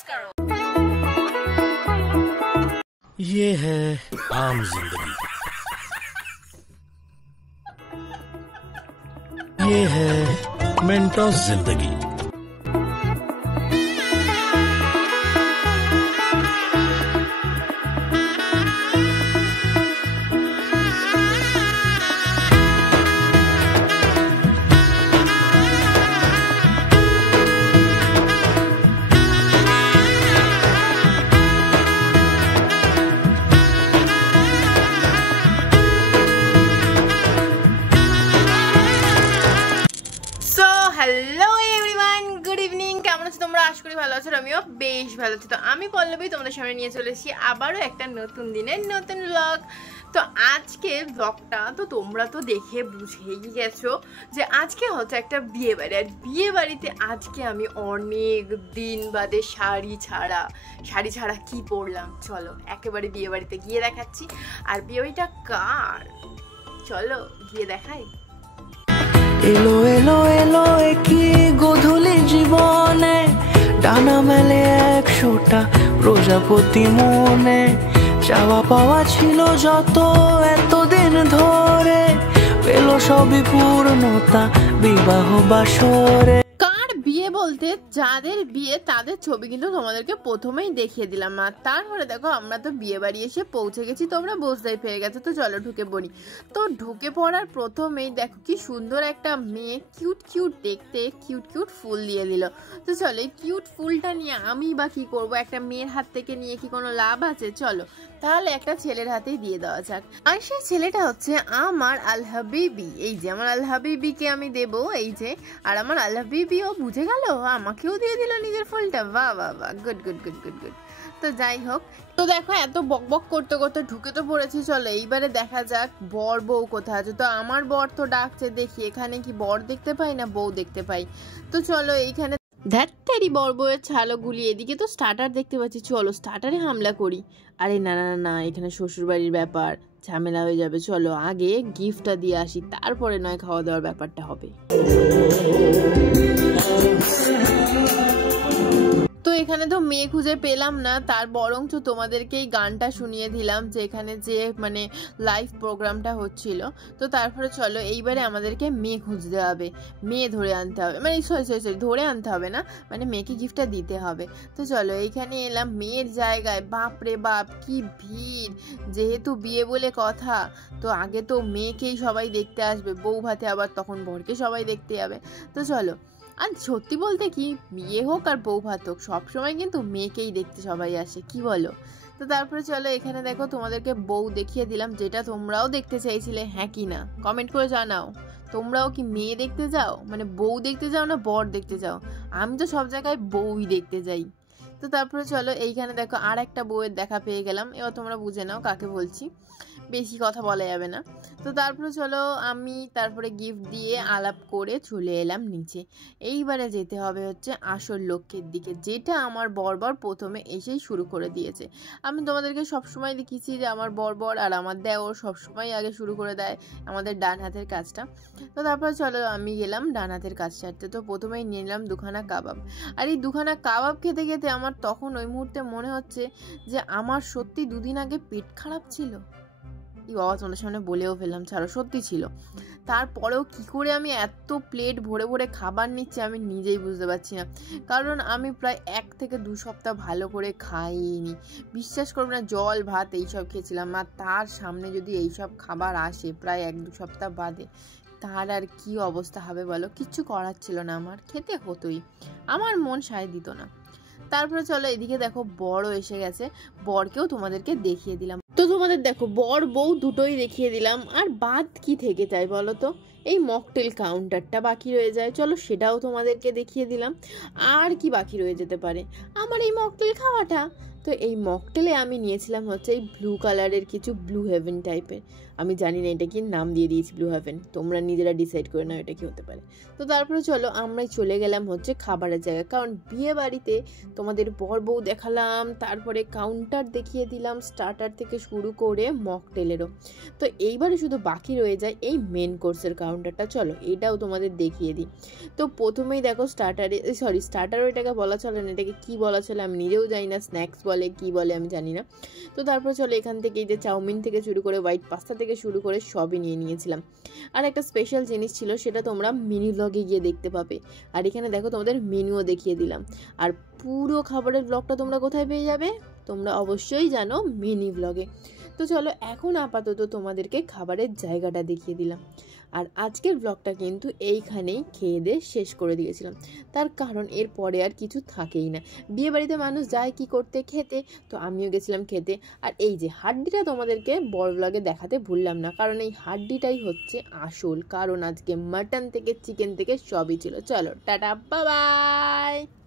बस करो। ये है आम जिंदगी, ये है मेंटोस जिंदगी। Hello everyone, good evening. কেমন আছো তোমরা? আশা করি ভালো আছো, আমিও বেশ ভালো আছি। তো আমি পল্লবী তোমাদের সামনে নিয়ে চলে এসেছি আবারও একটা নতুন দিনের নতুন ব্লগ। তো আজকে ব্লগটা তো তোমরা তো দেখে বুঝেই গেছো যে আজকে হচ্ছে একটা বিয়ে বাড়ি। আর বিয়ে বাড়িতে আজকে আমি অনেক দিন বাদে শাড়ি ছাড়া কি পরলাম চলো একেবারে বিয়ে বাড়িতে গিয়ে দেখাচ্ছি। আর বিয়ে বাড়িটা কার চলো গিয়ে দেখাই। এলো এলো এলো কি গোধূলি জীবনে, ডানা মেলে 100টা প্রজাপতি মনে। চাওয়া পাওয়া ছিল যত এতদিন ধরে, পেল সবই পূর্ণতা বিবাহ বাসরে। কার বিয়ে বলতে যাদের বিয়ে তাদের ছবি কিন্তু তোমাদেরকে প্রথমেই দেখিয়ে দিলাম। আর তারপরে দেখো আমরা তো বিয়ে বাড়ি এসে পৌঁছে গেছি, তোমরা বুঝতেই পেরে গেছো। তো চলো ঢুকে পড়ি। তো ঢুকে পড়ার প্রথমেই দেখো কি সুন্দর একটা মেয়ে, কিউট দেখতে কিউট ফুল দিয়ে দিল। তো চলো এই কিউট ফুলটা নিয়ে আমি বা কি করবো, একটা মেয়ের হাত থেকে নিয়ে কি কোনো লাভ আছে? চলো তাহলে একটা ছেলের হাতেই দিয়ে দেওয়া যাক। আর সেই ছেলেটা হচ্ছে আমার আল হাবিবি। এই যে আমার আল হাবিবিকে আমি দেবো, এই যে। আর আমার আল হাবিবিও বুঝে গেল, আমাকেও দিয়ে দিল নিজের ফুলটা। বাহ বাহ বাহ, গুড। তো যাই হোক, তো দেখো এত বকবক করতে করতে ঢুকে তো পড়েছি। চলো এইবারে দেখা যাক বর বউ কোথায় আছে। তো আমার বর তো ডাকছে, দেখি এখানে কি বর দেখতে পাই না বউ দেখতে পাই। তো চলো এইখানে ধ্যাত্তেরি বর বউয়ের ছালো গুলি, এদিকে তো স্টার্টার দেখতে পাচ্ছি, চলো স্টার্টারে হামলা করি। আরে না এখানে শ্বশুর বাড়ির ব্যাপার, ঝামেলা হয়ে যাবে। চলো আগে গিফটটা দিয়ে আসি, তারপরে নয় খাওয়া দাওয়ার ব্যাপারটা হবে। তো এখানে তো মেয়ে খুঁজে পেলাম না, তার বরঞ্চ তোমাদেরকেই গানটা শুনিয়ে দিলাম যে এখানে যে মানে লাইভ প্রোগ্রামটা হচ্ছিল। তো তারপরে চলো এইবারে আমাদেরকে মেয়ে খুঁজতে হবে, মেয়ে ধরে আনতে হবে, মানে সরি ধরে আনতে হবে না, মানে মেয়েকে গিফটটা দিতে হবে। তো চলো এইখানে এলাম মেয়ের জায়গায়। বাপ রে বাপ কি ভিড়, যেহেতু বিয়ে বলে কথা তো আগে তো মেয়েকেই সবাই দেখতে আসবে, বউ ভাতে আবার তখন বরকে সবাই দেখতে যাবে। তো চলো, আর সত্যি বলতে কি বিয়ে হোক আর বউ ভাত হোক সবসময় কিন্তু মেয়েকেই দেখতে সবাই আসে, কি বলো? তো তারপরে চলো এখানে দেখো তোমাদেরকে বউ দেখিয়ে দিলাম, যেটা তোমরাও দেখতে চাইছিলে, হ্যাঁ কি না কমেন্ট করে জানাও। তোমরাও কি মেয়ে দেখতে যাও, মানে বউ দেখতে যাও না বর দেখতে যাও? আমি তো সব জায়গায় বউই দেখতে যাই। তো তারপরে চলো এইখানে দেখো আর একটা বউয়ের দেখা পেয়ে গেলাম, এবার তোমরা বুঝে নাও কাকে বলছি, বেশি কথা বলা যাবে না। তো তারপরে চলো আমি তারপরে গিফট দিয়ে আলাপ করে চলে এলাম নিচে। এইবারে যেতে হবে হচ্ছে আসল লক্ষ্যের দিকে, যেটা আমার বর প্রথমে এসেই শুরু করে দিয়েছে। আমি তোমাদেরকে সবসময় দেখিয়েছি যে আমার বর আর আমার দেওর সবসময় আগে শুরু করে দেয় আমাদের ডান হাতের কাজটা। তো তারপরে চলো আমি গেলাম ডান হাতের কাজ সারতে। তো প্রথমেই নিয়ে নিলাম দুখানা কাবাব। আর এই দুখানা কাবাব খেতে খেতে আমার তখন ওই মুহূর্তে মনে হচ্ছে যে আমার সত্যি দুদিন আগে পেট খারাপ ছিল। বাবা তোমাদের সামনে বলেও ফেললাম, ছাড়ো সত্যি ছিল। তারপরেও কি করে আমি এত প্লেট ভরে ভরে খাবার নিচ্ছি আমি নিজেই বুঝতে পারছি না, কারণ আমি প্রায় 1 থেকে 2 সপ্তাহ ভালো করে খাইনি। বিশ্বাস করবে না, জল ভাত এইসব খেয়েছিলাম, আর তার সামনে যদি এইসব খাবার আসে প্রায় 1-2 সপ্তাহ বাদে, তার আর কি অবস্থা হবে বলো? কিচ্ছু করার ছিল না, আমার খেতে হতোই, আমার মন সায় দিত না। তারপরে চলো এদিকে দেখো বরও এসে গেছে, বরকেও তোমাদেরকে দেখিয়ে দিলাম। তো তোমাদের দেখো বর বউ দুটোই দেখিয়ে দিলাম, আর বাদ কি থেকে যায় বলো তো? এই মকটেল কাউন্টারটা বাকি রয়ে যায়, চলো সেটাও তোমাদেরকে দেখিয়ে দিলাম। আর কি বাকি রয়ে যেতে পারে? আমার এই মকটেল খাওয়াটা। তো এই মকটেলে আমি নিয়েছিলাম হচ্ছে এই ব্লু কালারের কিছু, ব্লু হেভেন টাইপের, আমি জানি না এটা কি নাম দিয়ে দিয়েছি ব্লু হেভেন, তোমরা নিজেরা ডিসাইড করে নাও এটা কি হতে পারে। তো তারপরে চলো আমরাই চলে গেলাম হচ্ছে খাবারের জায়গায়, কারণ বিয়ে বাড়িতে তোমাদের বর বউ দেখালাম, তারপরে কাউন্টার দেখিয়ে দিলাম স্টার্টার থেকে শুরু করে মকটেলেরও। তো এইবারে শুধু বাকি রয়ে যায় এই মেন কোর্সের খাবার। কাউন্টারটা, চলো এটাও তোমাদের দেখিয়ে দিই। তো প্রথমেই দেখো স্টার্টারও এটাকে বলা চলে না, এটাকে কী বলা চলে আমি নিজেও জানি না, স্ন্যাক্স বলে কি বলে আমি জানি না। তো তারপর চলো এখান থেকে এই যে চাউমিন থেকে শুরু করে হোয়াইট পাস্তা থেকে শুরু করে সবই নিয়ে নিয়েছিলাম। আর একটা স্পেশাল জিনিস ছিল, সেটা তোমরা মিনি ব্লগে গিয়ে দেখতে পাবে। আর এখানে দেখো তোমাদের মেনুও দেখিয়ে দিলাম। আর পুরো খাবারের ব্লগটা তোমরা কোথায় পেয়ে যাবে? তোমরা অবশ্যই জানো, মিনি ব্লগে। তো চলো এখন আপাতত তোমাদেরকে খাবারের জায়গাটা দেখিয়ে দিলাম। আর আজকের ব্লগটা কিন্তু এইখানেই খেয়ে দিয়ে শেষ করে দিয়েছিলাম, তার কারণ এরপরে আর কিছু থাকেই না। বিয়েবাড়িতে মানুষ যায় কি করতে? খেতে। তো আমিও গেছিলাম খেতে। আর এই যে হাড্ডিটা তোমাদেরকে বড় ব্লগে দেখাতে ভুললাম না, কারণ এই হাড্ডিটাই হচ্ছে আসল, কারণ আজকে মাটন থেকে চিকেন থেকে সবই ছিল। চলো টাটা, বাই বাই।